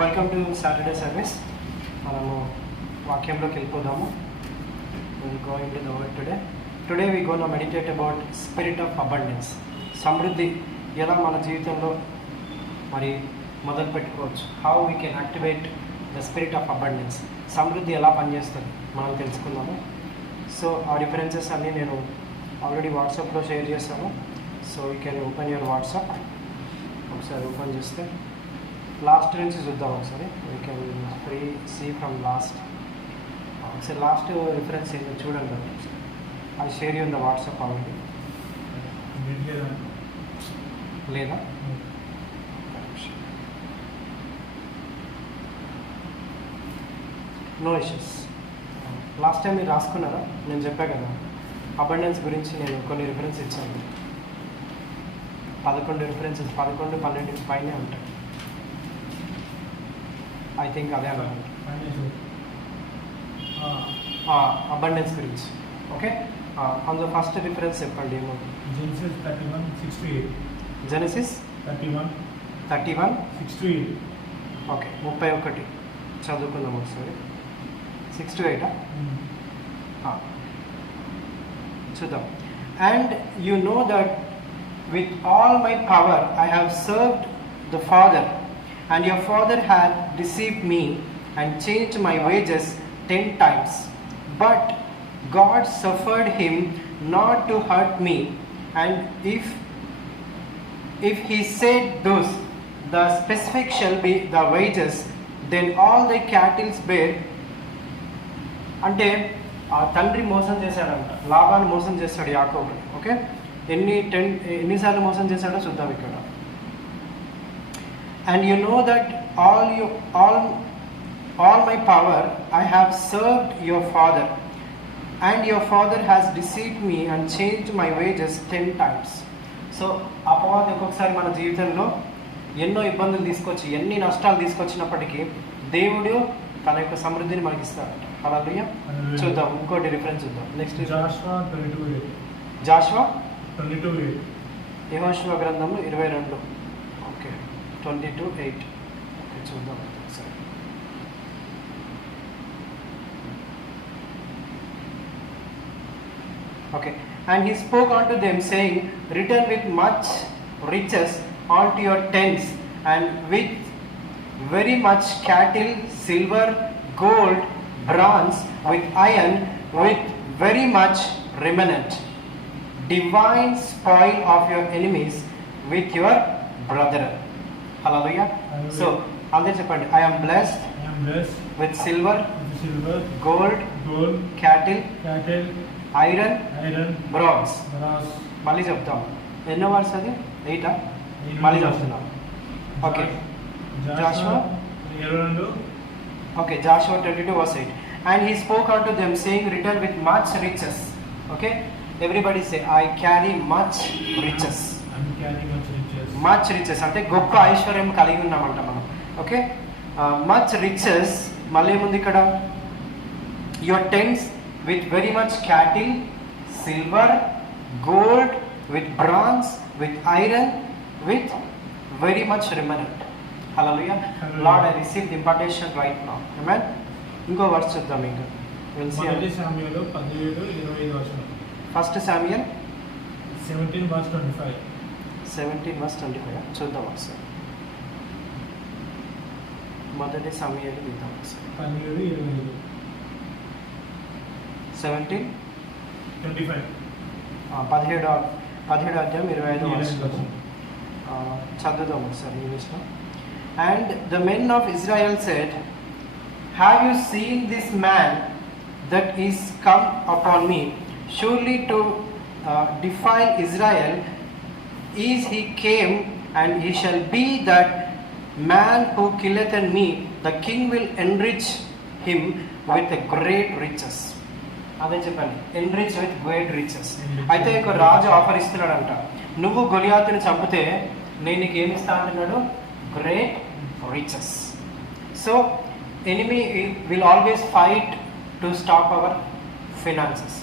Welcome to Saturday service. మనము వాక్యంలోకి వెళ్ళిపోదాము. Going to the word today we gonna meditate about spirit of abundance. సమృద్ధి ఎలా మన జీవితంలో మరి మొదలు పెట్టుకోవచ్చు. How we can activate the spirit of abundance. సమృద్ధి ఎలా పనిచేస్తుంది మనం తెలుసుకుందాము. సో ఆ రిఫరెన్సెస్ అన్నీ నేను ఆల్రెడీ వాట్సాప్లో షేర్ చేశాను. So you can open your WhatsApp. ఒకసారి ఓపెన్ చేస్తే లాస్ట్ నుంచి చూద్దాం. ఒకసారి we can see from last. ఒకసారి లాస్ట్ రిఫరెన్స్ ఏంటో చూడండి. అది share in the WhatsApp already లేదా? No issues. లాస్ట్ టైం మీరు రాసుకున్నారా? నేను చెప్పా కదా అబండెన్స్ గురించి నేను కొన్ని రిఫరెన్స్ ఇచ్చాను. 11 రిఫరెన్సెస్, 11-12 పైనే ఉంటాయి. ఐ థింక్ అదే అన్నమాట అబండెన్స్ గురించి. ఓకే, అందులో ఫస్ట్ రిఫరెన్స్ చెప్పండి. ఏమో జెనసిస్ 31:6-8. జెనసిస్ 31:6-8. ఓకే, 31 చదువుకుందాం ఒకసారి. 6-8 చూద్దాం. And you know that with all my power I have served the Father, and your father had deceived me and changed my wages 10 times. But God suffered him not to hurt me, and if he said thus, the specific shall be the wages, then all the cattle bear. అంటే ఆ తండ్రి మోసం చేశాడంట, లాభాన్ని మోసం చేశాడు యాకోబుని. Okay, ఎన్నిసార్లు మోసం చేశాడో చూద్దాం ఇక్కడ. And you know that all my power I have served your father, and your father has deceived me and changed my wages 10 times. So అపవాది ఒక్కొక్కసారి మన జీవితంలో ఎన్నో ఇబ్బందులు తీసుకొచ్చి ఎన్ని నష్టాలు తీసుకొచ్చినప్పటికీ దేవుడు తన యొక్క సమృద్ధిని మనకి ఇస్తాడంట. హల్లెలూయా. చూద్దాం ఇంకోటి రిఫరెన్స్ చూద్దాం. నెక్స్ట్ జాషువా 22:8. యెహోషువ గ్రంథము 22. ఓకే, 22:8. ఓకే, చూద్దాం ఒకసారి. Okay, and he spoke unto them saying, return with much riches unto your tents, and with very much cattle, silver, gold, bronze, with iron, with very much remnant, divine spoil of your enemies with your brother. Hallelujah. So alde cheppandi, I am blessed with silver, gold, cattle, iron, bronze. మళ్ళీ చెప్తాం. ఎన్నో verse అది? 8. మళ్ళీ చెప్తున్నాం. Okay, Joshua 22. Okay, Joshua 22:8. And he spoke unto them saying, return with much riches. Okay, everybody say, I carry much riches. Much riches అంటే గొప్ప ఐశ్వర్యం కలిగి ఉన్నామంట మనం. Okay, much riches. మళ్ళీ ఏముంది ఇక్కడ? Your tents with very much cattle, silver, gold, with brass, with iron, with very much remnant. Hallelujah. Lord, I receive the impartation right now. Amen. ఇంకో వర్స్ చూద్దాం. ఇంకా సామ్యుయేలు 17:25. First Samuel 17:25. 17:25 చూద్దాం ఒకసారి. మొదటి సామ్యుయేలు చూద్దాం ఒకసారి. 17:25. 17:25. 17వ అధ్యాయం 25వ వచనం చదువుదాం ఒకసారి ఇంగ్లీష్లో. And the men of Israel said, have you seen this man that is come upon me? Surely to defile Israel is he came, and he shall be that man who killeth me. The king will enrich him with a great riches. అదే చెప్పండి, enrich with great riches. అయితే ఒక రాజు offer ఇస్తున్నాడంట, నువ్వు గొలియాతుని చంపితే నేను నీకు ఏమి ఇస్తా అంటున్నాడు? Great riches. So enemy will always fight to stop our finances.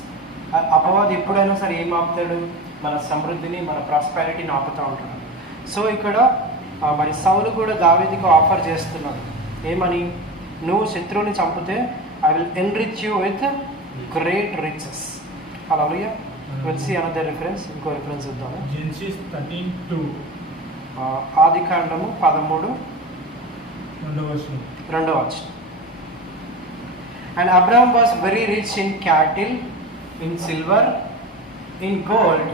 అపవాది ఎప్పుడైనా సరే ఏం ఆపుతాడు? మన సమృద్ధిని, మన ప్రాస్పారిటీని ఆపుతూ ఉంటాడు. సో ఇక్కడ మరి సౌలు కూడా దావీదుకు ఆఫర్ చేస్తున్నాడు, ఏమని? నువ్వు శత్రువుని చంపితే I will enrich you with great riches. Hallelujah. Will see another reference. ఇంకో రిఫరెన్స్ ఇద్దాము. జెన్సిస్ 13:2. ఆదికాండము 13 2వ వచనం. And Abraham was very rich in cattle, in silver, in gold.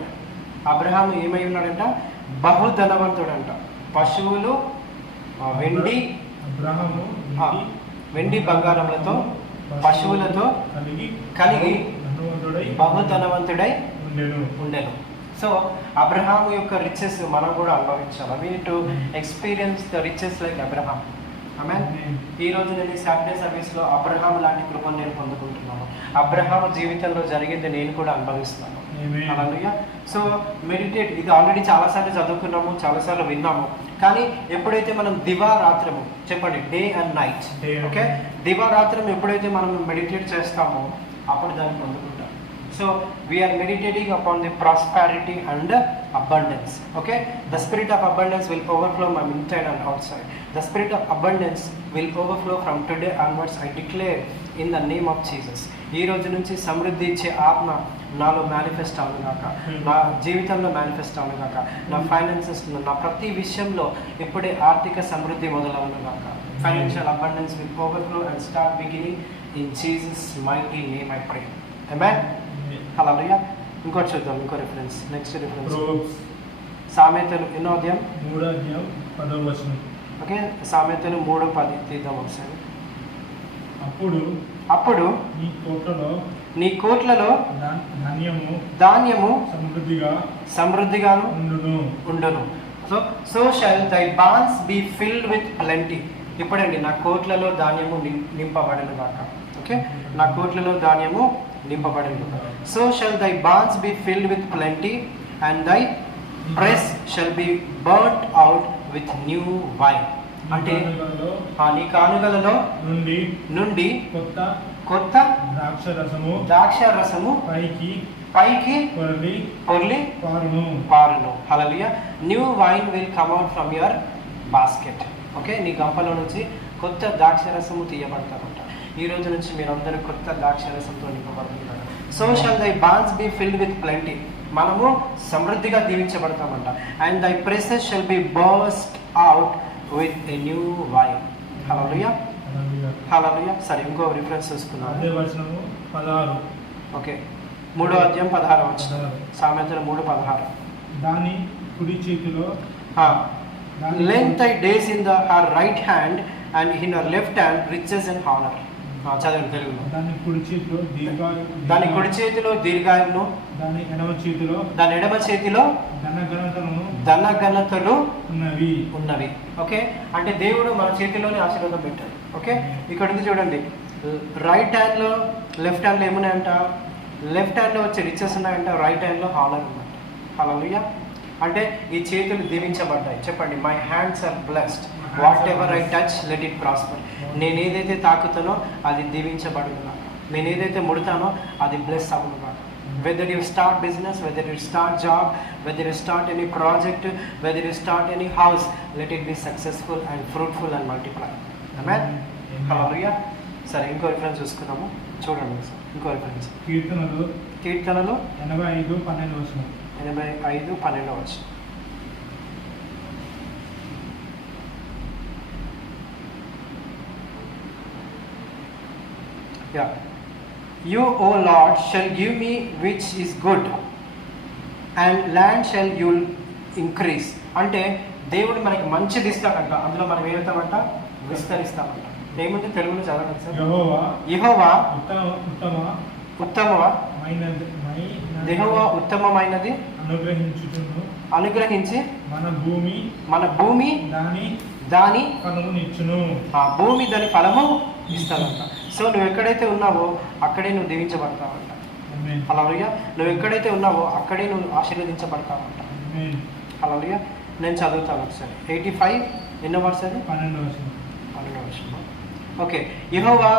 Abraham ఏమై ఉన్నాడంట? బహుధనవంతుడంట. పశువులు, వెండి, వెండి బంగారములతో, పశువులతో కలిగి బహుధనవంతుడై ఉండెను. సో అబ్రహాం యొక్క రిచెస్ మనం కూడా అనుభవించాలి. We to experience the riches like Abraham. Amen. ఈ రోజు నేను సాటర్డే సర్వీస్లో అబ్రహాం లాంటి కృపను నేను పొందుకుంటున్నాను. అబ్రహాం జీవితంలో జరిగింది నేను కూడా అనుభవిస్తున్నాను. హల్లెలూయా. సో మెడిటేట్, ఇది ఆల్రెడీ చాలాసార్లు చదువుకున్నాము, చాలాసార్లు విన్నాము. కానీ ఎప్పుడైతే మనం దివారాత్రము, చెప్పండి, డే అండ్ నైట్, ఓకే, దివారాత్రం ఎప్పుడైతే మనం మెడిటేట్ చేస్తామో అప్పుడు దాన్ని పొందుకుంటాం. So we are meditating upon the prosperity and abundance. Okay, the spirit of abundance will overflow from inside and outside. The spirit of abundance will overflow from today onwards. I declare in the name of Jesus. ఈ రోజు నుంచి సమృద్ధి ఇచ్చే ఆత్మ నాలో manifest అవును గాక, నా జీవితంలో మేనిఫెస్ట్ అవును గాక, నా ఫైనాన్సెస్, నా ప్రతి విషయంలో ఇప్పుడే ఆర్థిక సమృద్ధి మొదలవును గాక. Financial abundance will overflow and start beginning in Jesus' mighty name I pray. Amen. హల్లెలూయా. ఇంకోటి చూద్దాం, ఇంకో రిఫరెన్స్. నెక్స్ట్ రిఫరెన్స్ సామెతలు ఎన్నో అధ్యాయం? 3:10. ఓకే, సామెతలు 3:10 తీద్దాం ఒకసారి. అప్పుడు నీ కోట్లలో ధాన్యము సమృద్ధిగాను ఉండును. So shall thy barns be filled with plenty. ఇప్పుడండి, నా కోట్లలో ధాన్యము నింపబడను గాక. ఓకే, నా కోట్లలో ధాన్యము నింపబడను. So shall thy barns be filled with plenty and thy press shall be burned out with new wine. అంటే నీ కానుగలలో నుండి కొత్త ద్రాక్ష రసము పైకి పొర్లి పారును. Hallelujah. New wine will come out from your basket. Okay, నీ గంపలో నుంచి కొత్త ద్రాక్ష రసము తీయబడతారంట. ఈ రోజు నుంచి మీరందరూ కొత్త ద్రాక్ష రసంతో నింపబడుతున్నారు. So shall thy barns be filled with plenty. మనము సమృద్ధిగా దీవించబడతామంట. And thy presses shall be burst out with a new wine. Hallelujah. Hallelujah. సరే, ఇంకో రిఫరెన్స్ చూసుకున్నాం. ఓకే, 3వ అధ్యాయం 16వ వచనం. సామెతలు 3:16. దాని కుడి చేతిలో length thy days in her right hand and in her left hand riches and honor. చదవండి తెలుగులో. దాని కుడి చేతిలో దీర్ఘాయువును, దాని ఎడమ చేతిలో ధనఘనతలు ఉన్నవి. ఓకే, అంటే దేవుడు మన చేతిలోనే ఆశీర్వాదం పెట్టాడు. ఓకే, ఇక్కడ ఉంది చూడండి, రైట్ హ్యాండ్లో లెఫ్ట్ హ్యాండ్లో ఏమున్నాయంట? లెఫ్ట్ హ్యాండ్లో వచ్చే రిచెస్ ఉన్నాయంట, రైట్ హ్యాండ్లో హానర్ ఉందంట. హల్లెలూయా. అంటే ఈ చేతులు దీవించబడ్డాయి. చెప్పండి, my hands are blessed, whatever I touch let it prosper. నేను ఏదైతే తాకుతానో అది దీవించబడును. నేను ఏదైతే ముడతానో అది బ్లెస్ అవును. Whether you start business, whether you start job, whether you start any project, whether you start any house, let it be successful and fruitful and multiply. Amen. Hallelujah. సరే, ఇంకో reference చూసుకున్నాము, చూడండి. ఇంకో రిఫరెన్స్ కీర్తనలు 85:12. 85:12. Yeah. You, O Lord, shall give me which is good, and land shall you increase. అంటే దేవుడు మనకి మంచిది ఇస్తాడంట, అందులో మనం ఏమవుతామంట? విస్తరిస్తామంట. ఏముంది తెలుగులో చదవండి సార్. యెహోవా ఉత్తమమైనది అనుగ్రహించి మన భూమి దాని భూమి దాని ఫలము ఇస్తాడంట. సో నువ్వు ఎక్కడైతే ఉన్నావో అక్కడే నువ్వు దీవించబడతావంట. హల్లెలూయా. నువ్వు ఎక్కడైతే ఉన్నావో అక్కడే నువ్వు ఆశీర్వదించబడతావంట. హల్లెలూయా. నేను చదువుతాను ఒకసారి. 85 ఎన్నో వర్స్ అది? 12వ వచనం. ఓకే, యెహోవా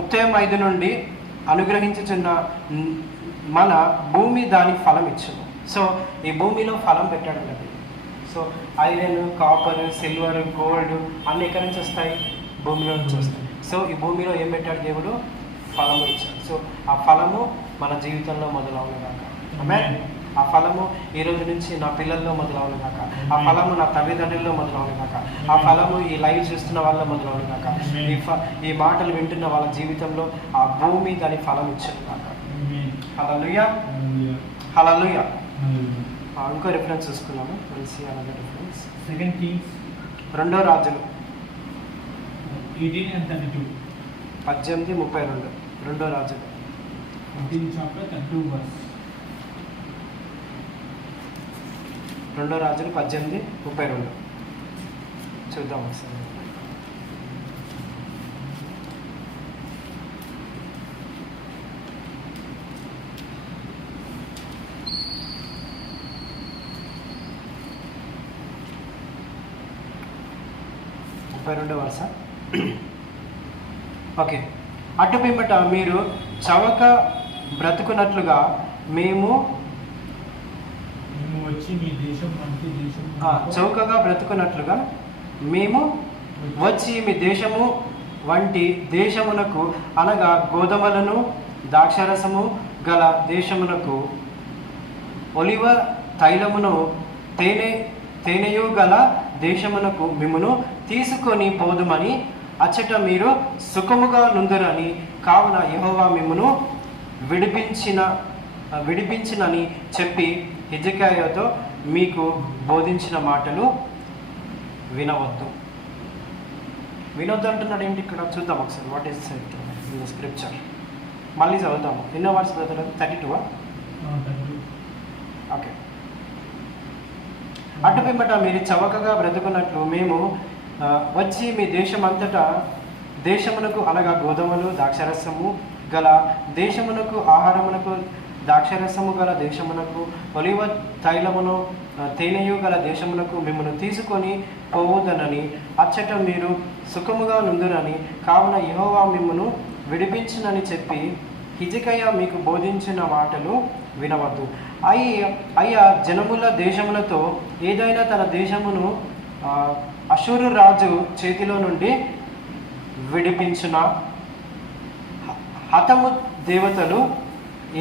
ఉత్తమ 5 నుండి అనుగ్రహించుచున్న మన భూమి దాని ఫలం ఇచ్చును. సో ఈ భూమిలో ఫలం పెట్టాడు కదా. So iron, copper, silver, gold అన్నీ ఎక్కడి నుంచి వస్తాయి? భూమిలో నుంచి వస్తాయి. సో ఈ భూమిలో ఏం పెట్టాడు దేవుడు? ఫలము ఇచ్చాడు. సో ఆ ఫలము మన జీవితంలో మొదలవును కాక. ఆమేన్. ఆ ఫలము ఈ రోజు నుంచి నా పిల్లల్లో మొదలవును కాక. ఆ ఫలము నా తల్లిదండ్రుల్లో మొదలవును కాక. ఆ ఫలము ఈ లైవ్ చూస్తున్న వాళ్ళ మొదలవును కాక. ఈ మాటలు వింటున్న వాళ్ళ జీవితంలో ఆ భూమి దాని ఫలం ఇచ్చును కాక. హల్లెలూయా, హల్లెలూయా. ఇంకో రిఫరెన్స్ చూసుకున్నాము. రిఫరెన్స్ 2 Kings 2 రాజులు 18:32. 18:32. 2 రాజులు 18 chapter 32 verse. 2 రాజులు 18:32 చూద్దాం ఒకసారి. వరుస. ఓకే. అటు పిమ్మట మీరు చవక బ్రతుకున్నట్లుగా మేము వచ్చి మీ దేశం వంటి దేశం చౌకగా బ్రతుకున్నట్లుగా మేము వచ్చి మీ దేశము వంటి దేశమునకు అనగా గోధుమలను ద్రాక్షరసము గల దేశమునకు ఒలివ తైలమును తేనెయు గల దేశమునకు మిమ్మును తీసుకొని పోదుమని అచ్చట మీరు సుఖముగా నుందురని కావున యెహోవా మిమ్మును విడిపించినని చెప్పి హిజ్కియాతో మీకు బోధించిన మాటలు వినవద్దు. వినొద్దు అంటున్నాడు ఏంటి ఇక్కడ? చూద్దాం ఒకసారి. What is in scripture. మళ్ళీ చదువుతాము. ఎన్నో వర్డ్స్ చదువుతారు? 32. ఓకే. అటు పిమ్మట మీరు చవకగా బ్రతుకున్నట్లు మేము వచ్చి మీ దేశమునకు అనగా గోధుమలు ద్రాక్షరసము గల దేశమునకు ఆహారమునకు ద్రాక్షరసము గల దేశమునకు ఒలివ తైలమును తేనెయు గల దేశమునకు మిమ్మల్ని తీసుకొని పోవుదనని అచ్చట మీరు సుఖముగా నుందురని కావున యెహోవా మిమ్మను విడిపించునని చెప్పి హిజ్కియా మీకు బోధించిన మాటలు వినవద్దు. అయ్యా జనముల దేశములతో ఏదైనా తన దేశమును అషూరు రాజు చేతిలో నుండి విడిపించిన హతము దేవతలు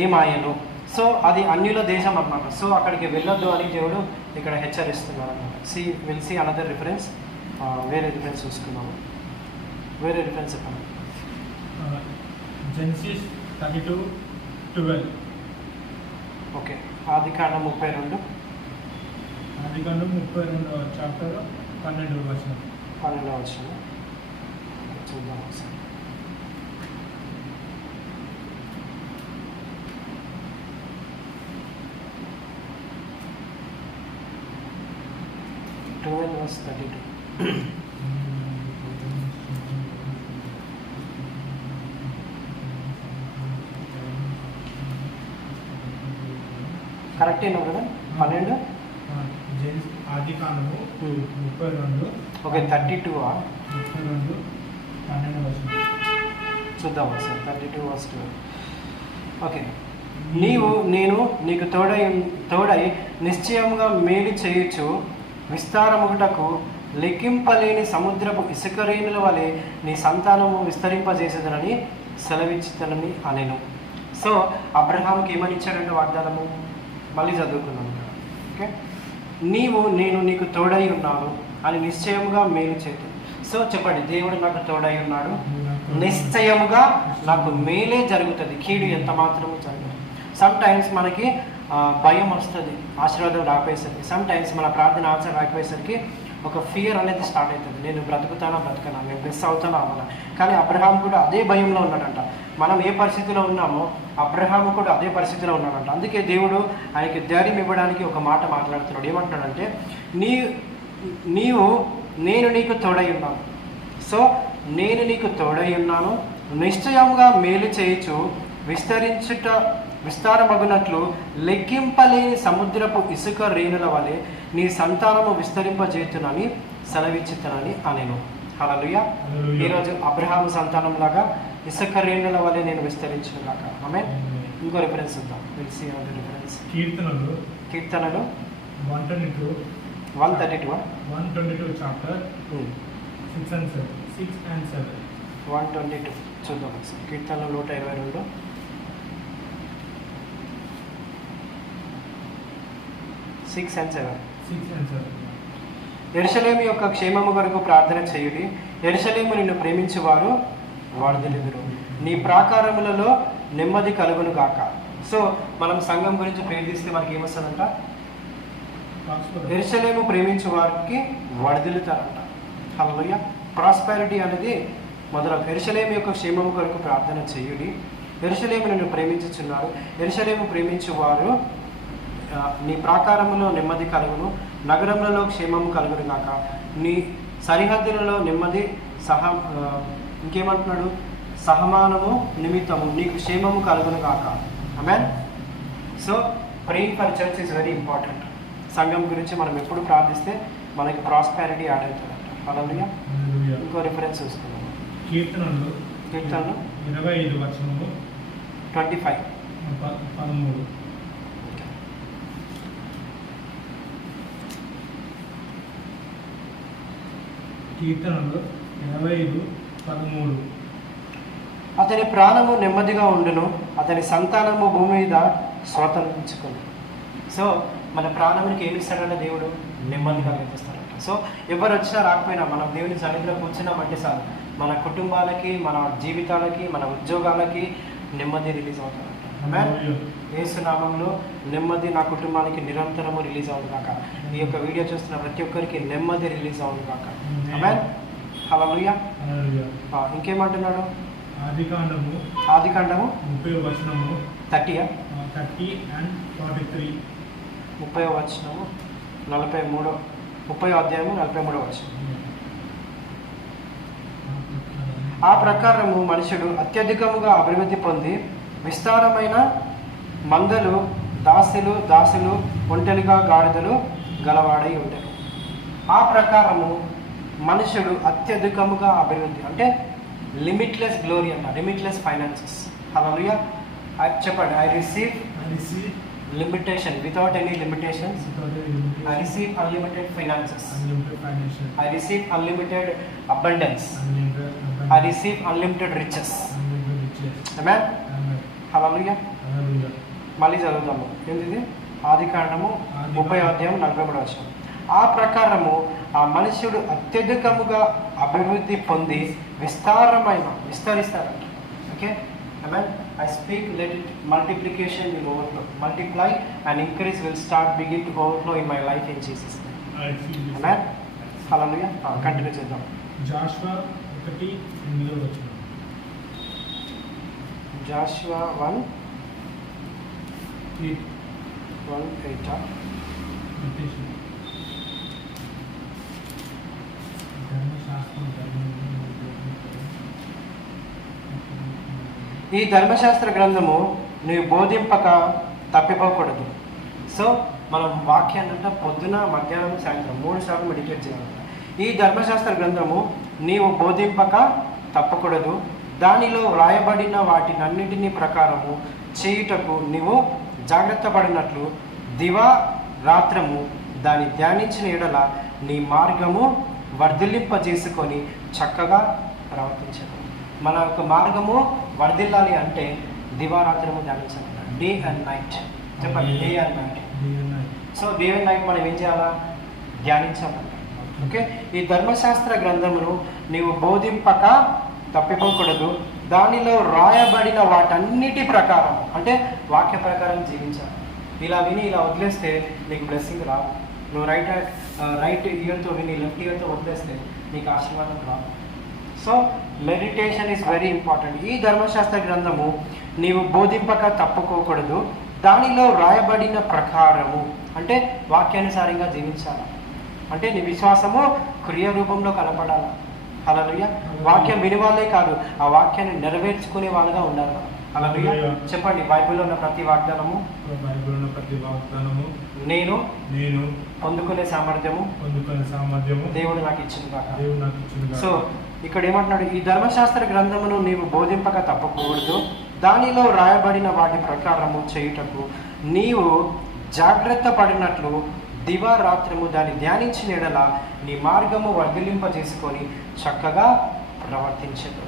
ఏమాయను. సో అది అన్యుల దేశం అన్నమాట. సో అక్కడికి వెళ్ళొద్దు అని దేవుడు ఇక్కడ హెచ్చరిస్తున్నారు అన్నమాట. Will see another reference. వేరే రిఫరెన్స్ చూసుకున్నాము. వేరే రిఫరెన్స్ చెప్పండి. జెనసిస్ 32:12. ఓకే. ఆదికాండం 32. ఆదికాండం 32వ చాప్టర్ 12వ వచనం. 12వ వచనం చూద్దాం ఒకసారి. verse 32. కరెక్ట్ అయినా కదా? 12 ఆదికాండము 32. ఓకే. 32 32 12వ వచనం చూద్దాం ఒకసారి. 32 verse 2. ఓకే. నేను నీకు తోడై నిశ్చయముగా మేలు చేయొచ్చు విస్తారముటకు లెక్కింపలేని సముద్రపు ఇసుక రేణుల వలె నీ సంతానము విస్తరింపజేసేదనని సెలవిచ్చుతానని అనెను. సో అబ్రహాంకి ఏమని ఇచ్చాడంటే వాగ్దానము? మళ్ళీ చదువుకున్నాను. ఓకే. నేను నీకు తోడై ఉన్నాను అని నిశ్చయముగా మేలు చేతు. సో చెప్పండి, దేవుడు నాకు తోడై ఉన్నాడు, నిశ్చయముగా నాకు మేలే జరుగుతుంది, కీడు ఎంత మాత్రము జరగదు. సమ్ టైమ్స్ మనకి భయం వస్తుంది ఆశీర్వాదం రాకపోయేసరికి. సమ్ టైమ్స్ మన ప్రార్థన ఆన్సర్ రాకపోయేసరికి ఒక ఫియర్ అనేది స్టార్ట్ అవుతుంది. నేను బ్రతకనా, నేను మిస్ అవుతానా అవ్వనా. కానీ అబ్రహాం కూడా అదే భయంలో ఉన్నాడంట. మనం ఏ పరిస్థితిలో ఉన్నామో అబ్రహాము కూడా అదే పరిస్థితిలో ఉన్నాడంట. అందుకే దేవుడు ఆయనకి ధైర్యం ఇవ్వడానికి ఒక మాట మాట్లాడుతున్నాడు. ఏమంటాడంటే, నేను నీకు తోడై ఉన్నాను. సో నేను నీకు తోడై ఉన్నాను, నిశ్చయముగా మేలు చేయుచు విస్తారమగునట్లు లెక్కింపలేని సముద్రపు ఇసుక రేణుల వలె నీ సంతానము విస్తరింపజేతునని సెలవిచ్చుతానని అనెను. హల్లెలూయా. ఈరోజు అబ్రహాము సంతానం లాగా ఇసుక రేణుల వలె నేను విస్తరించులాగా. ఆమేన్. ఇంకో రిఫరెన్స్ ఉందాం. రిఫరెన్స్ కీర్తనలు 1:2 132. 122 చాప్టర్ 6 and 7. 6 and 7. 122 చూద్దాం ఒకసారి. కీర్తనలు 122 6 and 7. 6 and 7. యెరూషలేము యొక్క క్షేమము కొరకు ప్రార్థన చేయుడి. యెరూషలేము నిన్ను ప్రేమించువారు వర్ధిల్లుదురు. నీ ప్రాకారములలో నెమ్మది కలుగును గాక. సో మనం సంఘం గురించి ప్రార్థిస్తే మనకి ఏమొస్తుందంట? యెరూషలేము ప్రేమించు వారికి వర్ధిల్లుతారంట. హల్లెలూయా. ప్రాస్పెరిటీ అనేది మొదలు. యెరూషలేము యొక్క క్షేమము కొరకు ప్రార్థన చేయుడి. యెరూషలేము నిన్ను ప్రేమించుచున్నారు. యెరూషలేము ప్రేమించువారు నీ ప్రాకారములో నెమ్మది కలుగును, నగరములలో క్షేమము కలుగును గాక. నీ సరిహద్దులలో నెమ్మది ఇంకేమంటున్నాడు? సహమానము నిమిత్తము నీకు క్షేమము కలుగును గాక. Amen. So praying for church is very important. సంఘం గురించి మనం ఎప్పుడు ప్రార్థిస్తే మనకి ప్రాస్పెరిటీ యాడ్ అవుతుందంట. హల్లెలూయా. ఇంకో రిఫరెన్స్ చూస్తున్నాము. కీర్తనలు 25 వచనము 25 13. కీర్తనలు 25:13. అతని ప్రాణము నెమ్మదిగా ఉండును, అతని సంతానము భూమి మీద స్వతంత్రించుకును. సో మన ప్రాణానికి ఏమి ఇస్తాడంటే దేవుడు నెమ్మదిగా కల్పిస్తాడంట. సో ఎవరు వచ్చినా రాకపోయినా మనం దేవుని సన్నిధిలో కూర్చున్నామంటే సార్ మన కుటుంబాలకి, మన జీవితాలకి, మన ఉద్యోగాలకి నెమ్మది రిలీజ్ అవుతాడంట. యేసు నామంలో నెమ్మది నా కుటుంబానికి నిరంతరము రిలీజ్ అవును కాక. ఈ యొక్క వీడియో చూస్తున్న ప్రతి ఒక్కరికి నెమ్మది రిలీజ్ అవును కాక. ఆమేన్. హల్లెలూయా. ఇంకేమంటున్నాడు? ఆదికాండము 30 వచనము 30 and 43. 30 వచనము 43. 30 అధ్యాయము 43 వచనం. ఆ ప్రకారము మనుషుడు అత్యధికముగా అభివృద్ధి పొంది విస్తారమైన మందలు, దాసులు ఒంటెలుగా గాడిదలు గలవాడై ఉంటారు. ఆ ప్రకారము మనుషుడు అత్యధికముగా అభివృద్ధి అంటే లిమిట్లెస్ గ్లోరీ అంట, లిమిట్లెస్ ఫైనాన్సెస్. హల్లెలూయా. చెప్పండి. I receive limitation without any limitations. I receive unlimited finances. I receive unlimited abundance. I receive unlimited riches. Amen. Hallelujah. మళ్ళీ చదువుతాము. ఏంటిది? ఆదికాండము 30 అధ్యాయం 43 వచనం. ఆ ప్రకారము ఆ మనుష్యుడు అత్యధికముగా అభివృద్ధి పొంది విస్తరిస్తారంట. Okay. Amen. I speak, let it multiplication will overflow. Multiply and increase will begin to overflow in my life in Jesus name. Amen. Hallelujah. Continue చేద్దాం. జాషువా 1:8 వచనం. జాషువా 1:8. ఈ ధర్మశాస్త్ర గ్రంథము నీవు బోధింపక తప్పిపోకూడదు. సో మనం వాక్యాన్ని అంటే పొద్దున, మధ్యాహ్నం, సాయంత్రం 3 సార్లు మెడిటేట్ చేయాలంట. ఈ ధర్మశాస్త్ర గ్రంథము నీవు బోధింపక తప్పకూడదు, దానిలో వ్రాయబడిన వాటినన్నింటినీ ప్రకారము చేయుటకు నీవు జాగ్రత్త పడినట్లు దివా రాత్రము దాన్ని ధ్యానించిన ఎడల నీ మార్గము వర్ధిల్లింపజేసుకొని చక్కగా ప్రవర్తించదు. మన యొక్క మార్గము వర్ధిల్లాలి అంటే దివారాత్రము ధ్యానించాలి. Day and night. చెప్పండి. Day and night. So day and night మనం ఏం చేయాలా? ధ్యానించాలంట. ఓకే. ఈ ధర్మశాస్త్ర గ్రంథమును నీవు బోధింపక తప్పిపోకూడదు, దానిలో రాయబడిన వాటన్నిటి ప్రకారం అంటే వాక్య ప్రకారం జీవించాలి. ఇలా విని ఇలా వదిలేస్తే నీకు బ్లెస్సింగ్ రావు. నువ్వు రైట్ ఇయర్తో విని లెఫ్ట్ ఇయర్తో వదిలేస్తే నీకు ఆశీర్వాదం రావు. So meditation is very important. ఈ ధర్మశాస్త్ర గ్రంథము నీవు బోధింపక తప్పుకోకూడదు, దానిలో రాయబడిన ప్రకారము అంటే వాక్యానుసారంగా జీవించాలి. అంటే నీ విశ్వాసము క్రియ రూపంలో కనపడాలి. హల్లెలూయా. వాక్యం వినివాళ్ళే కాదు, ఆ వాక్యాన్ని నెరవేర్చుకునే వాళ్ళుగా ఉండాలి. హల్లెలూయా. చెప్పండి. బైబిల్లో ఉన్న ప్రతి వాగ్దానము నేను పొందుకునే సామర్థ్యము దేవుడు నాకు ఇచ్చింది కాక. సో ఇక్కడ ఏమంటున్నాడు? ఈ ధర్మశాస్త్ర గ్రంథమును నీవు బోధింపక తప్పకూడదు, దానిలో రాయబడిన వాటి ప్రకారము చేయుటకు నీవు జాగ్రత్త పడినట్లు దివారాత్రము దాన్ని ధ్యానించిన ఎడల నీ మార్గము వర్ధిలింపజేసుకొని చక్కగా ప్రవర్తించదు.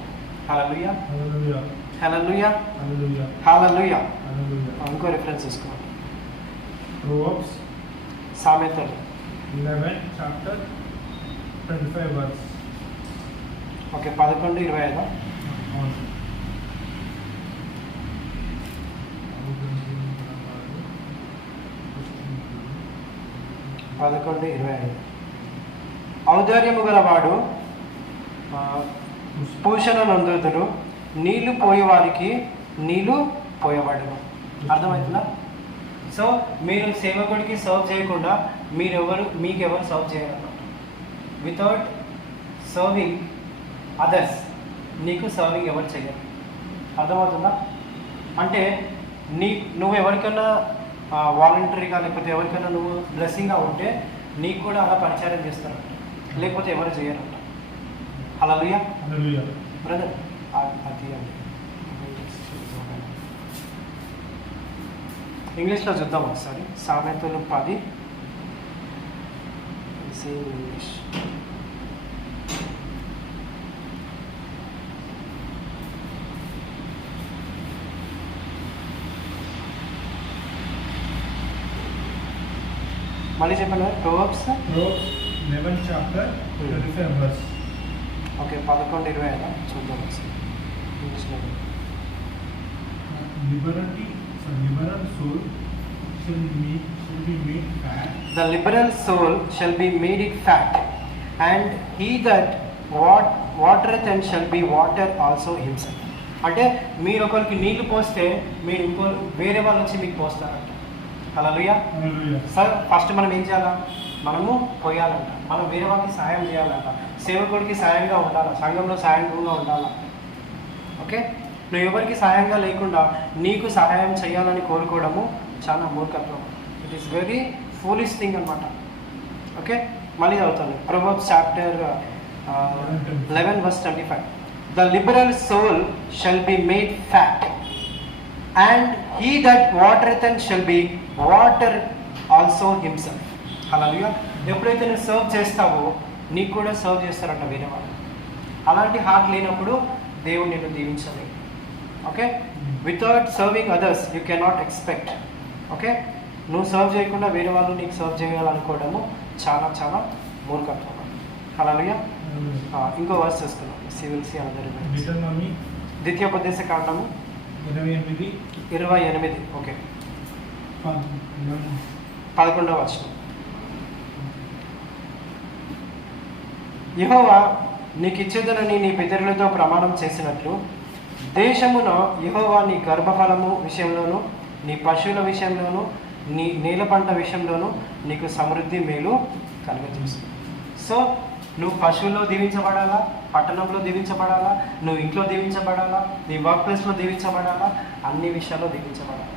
హల్లెలూయా, హల్లెలూయా, హల్లెలూయా, హల్లెలూయా, హల్లెలూయా. హల్లెలూయా. ఇంకో రిఫరెన్స్ తీసుకోండి. Proverbs సామెతలు 11 chapter 25 verse. ఓకే, 11:25. అవును. 11:25. ఔదార్యము గలవాడు పూషణ నందుదురు, నీళ్లు పోయేవారికి నీళ్లు పోయబడును. అర్థమవుతుందా? సో మీరు సేవకుడికి సర్వ్ చేయకుండా మీకెవరు సర్వ్ చేయాలన్నమాట. వితౌట్ సర్వింగ్ అదర్స్ నీకు సర్వింగ్ ఎవరు చేయరు. అర్థమవుతుందా? అంటే నువ్వు ఎవరికైనా వాలంటరీగా లేకపోతే ఎవరికైనా నువ్వు బ్లెస్సింగ్గా ఉంటే నీకు కూడా అలా పరిచారం చేస్తారంట, లేకపోతే ఎవరు చేయరంట. హల్లెలూయా, హల్లెలూయా. బ్రదర్ అది అండి ఇంగ్లీష్లో చూద్దాం ఒకసారి. సామెతలు 10 సేమ్ ఇంగ్లీష్. మళ్ళీ చెప్పండి. Proverbs 11 chapter 25 verse. ఓకే, 11:25 చూద్దాం ఒకసారి ఇంగ్లీష్లో. Liberal soul shall be made fat. The liberal soul shall be made it fat, and he that watereth and shall be water also himself. అంటే మీరు ఒకరికి నీళ్లు పోస్తే మీరు వేరే వాళ్ళు వచ్చి మీకు పోస్తారంట. హల్లెలూయా. సార్ ఫస్ట్ మనం ఏం చేయాలా? మనము పోయాలంట, మనం వేరే వాళ్ళకి సాయం చేయాలంట, సేవకుడికి సాయంగా ఉండాలి, సంఘంలో సాయంగా ఉండాలి. ఓకే, నువ్వు ఎవరికి సాయంగా లేకుండా నీకు సహాయం చేయాలని కోరుకోవడము చాలా మూర్ఖత్వం. It is very foolish thing అనమాట. ఓకే, మళ్ళీ చదువుతాను. Proverbs chapter 11 verse 25. The liberal soul shall be made fat, and he that watereth and shall be water also himself. హల్లెలూయా. ఎప్పుడైతే నువ్వు సర్వ్ చేస్తావో నీకు కూడా సర్వ్ చేస్తారంట వేరే వాళ్ళు. అలాంటి హార్ట్ లేనప్పుడు దేవుడు నిన్ను దీవించలేదు. Okay, without serving others you cannot expect. Okay, నువ్వు సర్వ్ చేయకుండా వేరే వాళ్ళు నీకు సర్వ్ చేయాలనుకోవడము చాలా చాలా మూర్ఖత్వం. హల్లెలూయా. ఇంకో వర్స్ చూసుకున్నాం. సివిల్సీ అందరి ద్వితీయోపదేశ కాండము 28. ఓకే, 11వ వచనం. యెహోవా నీకు ఇచ్చేదనని నీ పితరులతో ప్రమాణం చేసినట్లు దేశమున యెహోవా నీ గర్భఫలము విషయంలోను, నీ పశువుల విషయంలోను, నీ నేల పంట విషయంలోను నీకు సమృద్ధి మేలు కలుగజేస్తుంది. సో నువ్వు పశువుల్లో దీవించబడాలా, పట్టణంలో దీవించబడాలా, నువ్వు ఇంట్లో దీవించబడాలా, నీ వర్క్ ప్లేస్లో దీవించబడాలా, అన్ని విషయాల్లో దీవించబడాలా.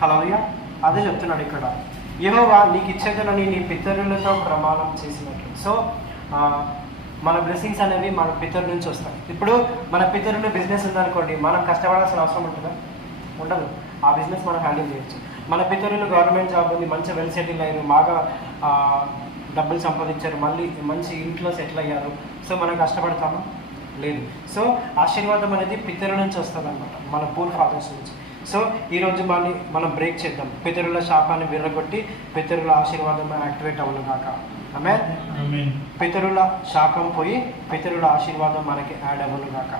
హల్లెలూయా. అదే చెప్తున్నాడు ఇక్కడ. యెహోవా నీకు ఇచ్చేదనని నీ పితరులతో ప్రమాణం చేసినట్లు. సో మన బ్లెస్సింగ్స్ అనేవి మన పితరుల నుంచి వస్తాయి. ఇప్పుడు మన పితరులు బిజినెస్ ఉందనుకోండి, మనం కష్టపడాల్సిన అవసరం ఉంటుందా? ఉండదు. ఆ బిజినెస్ మనం హ్యాండిల్ చేయొచ్చు. మన పితరులు గవర్నమెంట్ జాబ్ ఉంది, మంచి వెల్ సెటిల్ అయ్యారు, బాగా డబ్బులు సంపాదించారు, మళ్ళీ మంచి ఇంట్లో సెటిల్ అయ్యారు. సో మనం కష్టపడతామా? లేదు. సో ఆశీర్వాదం అనేది పితరుల నుంచి వస్తుంది అనమాట, మన పూర్ ఫాదర్స్ నుంచి. సో ఈరోజు మనం బ్రేక్ చేద్దాం. పితరుల శాపాన్ని విర్రగొట్టి పితరుల ఆశీర్వాదం యాక్టివేట్ అవ్వను కాక. ఆమేన్. పితరుల శాపం పోయి పితరుల ఆశీర్వాదం మనకి యాడ్ అవ్వను కాక.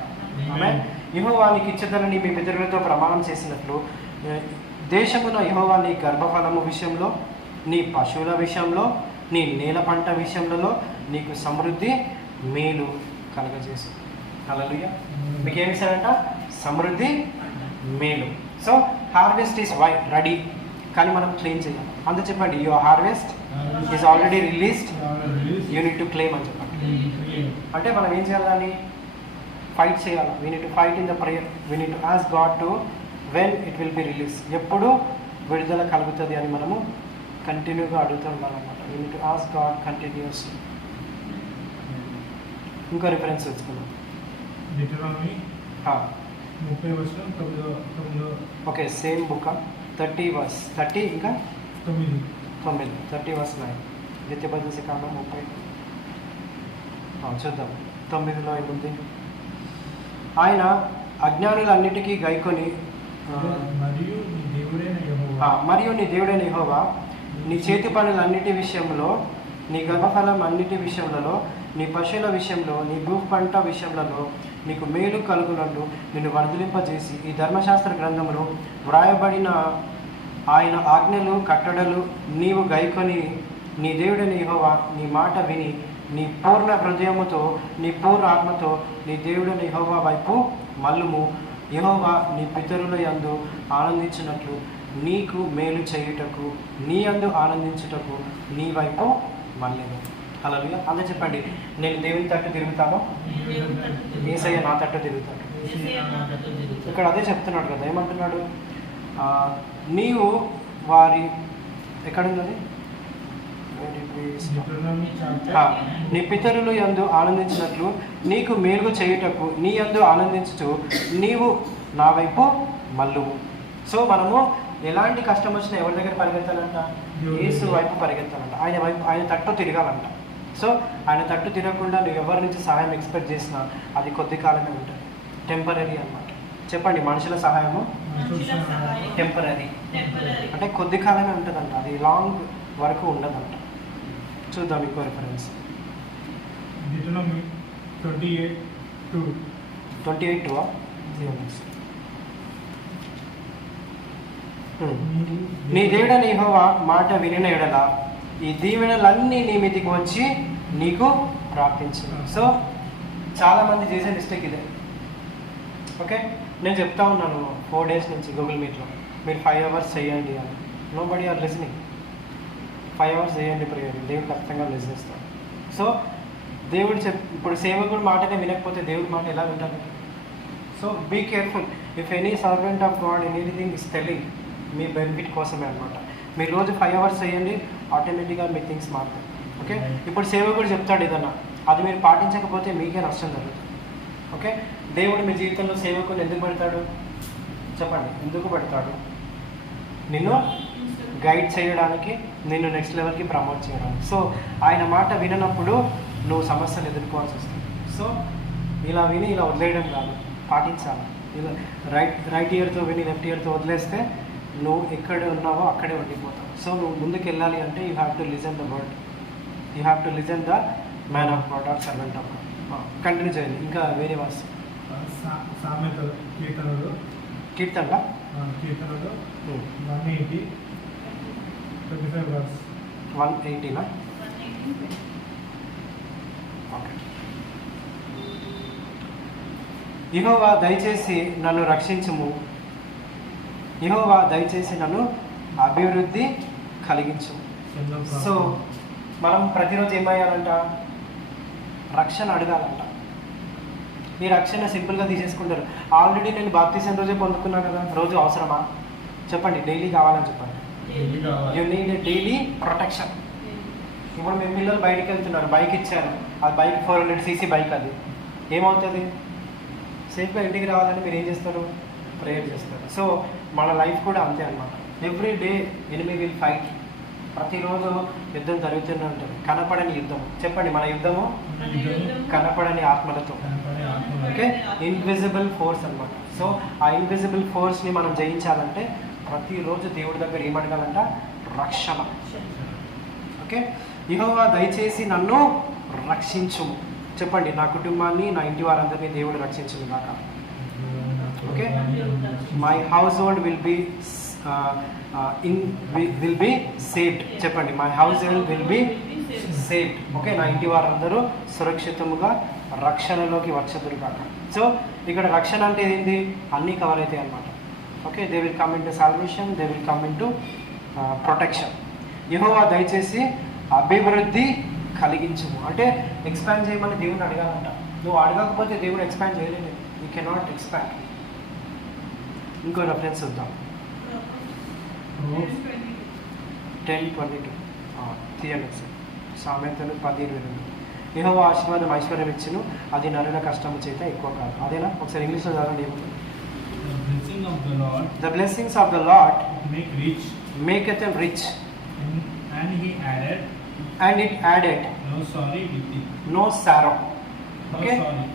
ఆమేన్. యెహోవా నీకు ఇచ్చేదనని మీ పితరులతో ప్రమాణం చేసినట్లు దేశమున యెహోవా నీ గర్భఫలము విషయంలో, నీ పశువుల విషయంలో, నీ నేల పంట విషయంలో నీకు సమృద్ధి మేలు కలగజేసు. హల్లెలూయా. మీకు ఏమి ఇస్తారంట? సమృద్ధి మేలు. సో హార్వెస్ట్ ఈస్ రెడీ, కానీ మనం క్లెయిమ్ చేయాలి. అంత చెప్పండి, your harvest is already released, you need to claim అని చెప్పండి. అంటే మనం ఏం చేయాలని? ఫైట్ చేయాలి. We need to fight in the prayer. We need to ask God to when it will be release, ఎప్పుడు విడుదల కలుగుతుంది అని మనము కంటిన్యూగా అడుగుతూ ఉండాలన్నమాట. We need to ask God continuously. ఇంకో రిఫరెన్స్ తెచ్చుకున్నాం. 30 ఓకే, సేమ్ బుక్ 30 ఇంకా 9. 9, 30:9. ద్వితీయోపదేశ కాండం 30. చూద్దాం 9లో ఏముంది. ఆయన అజ్ఞానులన్నిటికీ గైకొని మరియు నీ దేవుడైన యెహోవా మరియు నీ దేవుడైన యెహోవా నీ చేతి పనులన్నిటి విషయంలో, నీ గర్భఫలం అన్నిటి విషయంలో, నీ పశువుల విషయంలో, నీ భూ పంట విషయంలో నీకు మేలు కలుగునట్టు నిన్ను వర్ధలింపజేసి ఈ ధర్మశాస్త్ర గ్రంథములు వ్రాయబడిన ఆయన ఆజ్ఞలు కట్టడలు నీవు గైకొని నీ దేవుడైన యెహోవా నీ మాట విని నీ పూర్ణ హృదయముతో నీ పూర్ణ ఆత్మతో నీ దేవుడైన యెహోవా వైపు మల్లుము. యెహోవా నీ పితరుల యందు ఆనందించినట్లు నీకు మేలు చేయుటకు, నీ యందు ఆనందించుటకు నీ వైపు మళ్ళెను. హల్లెలూయా. అందరూ చెప్పండి, నేను దేవుని తట్టు తిరుగుతాను, యేసయ్య నా తట్టు తిరుగుతాడు. ఇక్కడ అదే చెప్తున్నాడు కదా, ఏమంటున్నాడు? నీవు వారి ఎక్కడున్నది? నీ పితరులు యందు ఆనందించినట్లు నీకు మేలు చేయుటకు నీ యందు ఆనందించుచు నీవు నా వైపు మల్లుము. సో మనము ఎలాంటి కష్టం వచ్చినా ఎవరి దగ్గర పరిగెత్తాలంట? యేసు వైపు పరిగెత్తాలంట, ఆయన తట్టు తిరగాలంట. సో ఆయన తట్టు తిరగకుండా నువ్వు ఎవరి నుంచి సహాయం ఎక్స్పెక్ట్ చేసినా అది కొద్ది కాలమే ఉంటుంది, టెంపరీ అన్నమాట. చెప్పండి, మనుషుల సహాయము టెంపరీ, అంటే కొద్ది కాలమే ఉంటుందంట, అది లాంగ్ వరకు ఉండదంట. చూద్దాం ఇంకో రిఫరెన్స్. 28:2 నీ దేవుడైన యెహోవా మాట వినిన ఎడల ఈ దీవెనలన్నీ నీ మీదికి వచ్చి నీకు ప్రార్థించు. సో చాలామంది చేసే మిస్టేక్ ఇదే. ఓకే, నేను చెప్తా ఉన్నాను 4 days నుంచి గూగుల్ మీట్లో, మీరు 5 hours చేయండి అని. Nobody are listening. 5 hours చేయండి ప్రేయర్, దేవుడు ఖచ్చితంగా బ్లెస్ చేస్తాడు. సో దేవుడు ఇప్పుడు సేవకుడు మాటనే వినకపోతే దేవుడి మాట ఎలా వింటారు? So be careful. If any servant of God anything is telling, మీ బెనిఫిట్ కోసమే అనమాట. మీరు రోజు 5 hours చేయండి, ఆటోమేటిక్గా మీ థింగ్స్ మారుతాయి. ఓకే, ఇప్పుడు సేవకుడు చెప్తాడు ఏదన్నా, అది మీరు పాటించకపోతే మీకే నష్టం జరుగుతుంది. ఓకే, దేవుడు మీ జీవితంలో సేవకుని ఎందుకు పెడతాడు చెప్పండి? ఎందుకు పెడతాడు? నిన్ను గైడ్ చేయడానికి, నిన్ను నెక్స్ట్ లెవెల్కి ప్రమోట్ చేయడానికి. సో ఆయన మాట విననప్పుడు నువ్వు సమస్యలు ఎదుర్కోవాల్సి వస్తుంది. సో ఇలా విని ఇలా వదిలేయడం కాదు, పాటించాలి. ఇలా రైట్ ఇయర్తో విని లెఫ్ట్ ఇయర్తో వదిలేస్తే నువ్వు ఎక్కడ ఉన్నావో అక్కడే ఉండిపోతావు. సో నువ్వు ముందుకు వెళ్ళాలి అంటే you have to listen the word, you have to listen the man of God or servant of God. Continue చేయండి. ఇంకా వేరే వర్స్. కీర్తనలో 180 ఓకే. యెహోవా దయచేసి నన్ను రక్షించుము, యెహోవా దయచేసి నన్ను అభివృద్ధి కలిగించు. సో మనం ప్రతిరోజు ఏమయ్యాలంట? రక్షణ అడగాలంట. ఈ రక్షణ సింపుల్గా తీసేసుకుంటారు. ఆల్రెడీ నేను బాప్తిజం రోజే పొందుకున్నాను కదా, రోజు అవసరమా చెప్పండి? డైలీ కావాలని చెప్పండి. You need daily protection. ఇప్పుడు మీ పిల్లలు బయటికి వెళ్తున్నారు, బైక్ ఇచ్చారు, అది బైక్ 400cc బైక్, అది ఏమవుతుంది? సేఫ్గా ఇంటికి రావాలని మీరు ఏం చేస్తారు? ప్రేయర్ చేస్తారు. సో మన లైఫ్ కూడా అంతే అనమాట. Every day enemy will fight. ప్రతిరోజు యుద్ధం జరుగుతూనే ఉంటుంది. కనపడని యుద్ధం. చెప్పండి, మన యుద్ధము కనపడని ఆత్మలతో. ఓకే, ఇన్విజిబుల్ ఫోర్స్ అనమాట. సో ఆ ఇన్విజిబుల్ ఫోర్స్ని మనం జయించాలంటే ప్రతిరోజు దేవుడి దగ్గర ఏమడగాలంట? రక్షణ. ఓకే, యెహోవా దయచేసి నన్ను రక్షించుము. చెప్పండి, నా కుటుంబాన్ని, నా ఇంటి వారందరినీ దేవుడు రక్షించును గాక. Okay, my household will be saved. చెప్పండి, my household will be saved. Okay, నా ఇంటి వారందరూ సురక్షితముగా రక్షణలోకి వచ్చదురు కాక. సో ఇక్కడ రక్షణ అంటే ఏంటి? అన్నీ కవర్ అవుతాయి అన్నమాట. Okay, they will come in to salvation, they will come in to protection. యెహోవా దయచేసి అభివృద్ధి కలిగించుము అంటే ఎక్స్పాండ్ చేయమని దేవుని అడగాలంట. నువ్వు అడగకపోతే దేవుడు ఎక్స్పాండ్ చేయలేదు. You cannot expand. ఇంకో రెఫరెన్స్ చూద్దాం. 10:22 తీయండి సార్. సామెతలు 10:22. యెహోవా ఆశీర్వాదం ఐశ్వర్యం ఇచ్చును, అది నరుల కష్టము చేత ఎక్కువ కాదు. అదేనా? ఒకసారి ఇంగ్లీష్లో చదవండి. The blessings of the Lord make rich maketh them rich And he added, and it added no sorry with it. no sorrow. No Okay, sorry.